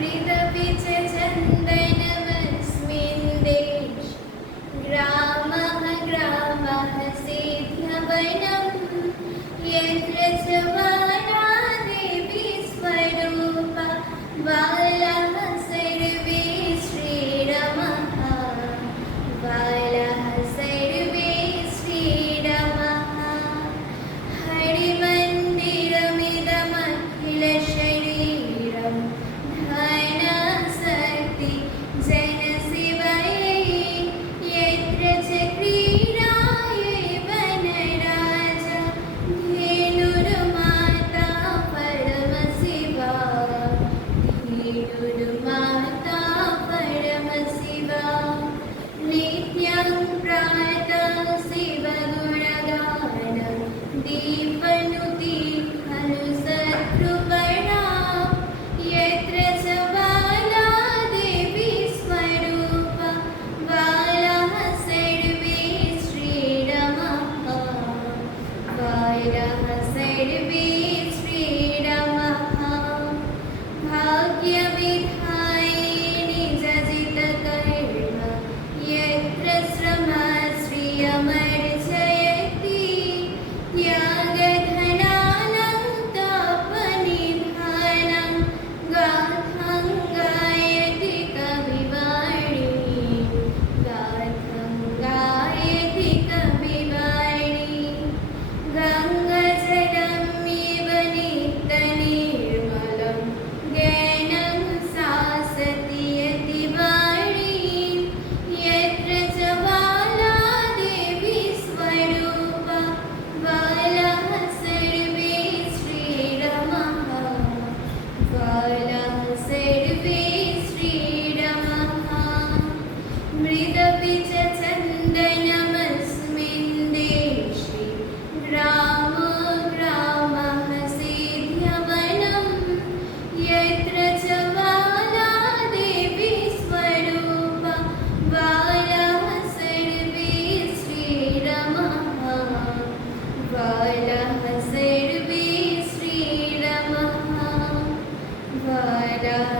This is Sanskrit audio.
मृदपि च चन्दनमस्मिन् देशे ग्रामः ग्रामः सेध्यवनम् यत्र च बाला देवी स्वरूपा बालाः सर्वे श्रीरमः बालाः सर्वे श्रीरमः हरिमन्दिरमिदमखिलशरीरं धनशक्ति जनसेवयै यत्र च क्रीडायै वनराजा धेनुर्माता परमशिवा धेनुर्माता परमशिवा नित्यं प्रातः शिवगुणगानं दीपनुति खलु शत्रुपर्णा यत्र च बाला देवी स्वरूपा बालाः सर्वे श्रीरमः बालाः सर्वे श्रीरमः भाग्यविधायिनी जजितकर्म यत्र श्रमश्रियमर्जयति त्यागधनानं तापनिधानं गाथं गायति कविवाणी गाथं गायति कविवाणी गङ्गाजलमिव नित्यनिर्मलं ज्ञानं शासति यतिवाणी यत्र च बाला देवी स्वरूपा बालाः सर्वे श्रीरमः बालाः सर्वे श्रीरमः मृदपि च चन्दनमस्मिन् देशे ग्रामो ग्रामः सेध्यवनं यत्र च बाला देवी स्वरूपा बालाः सर्वे श्रीरमः बालाः सर्वे श्रीरमः बालाः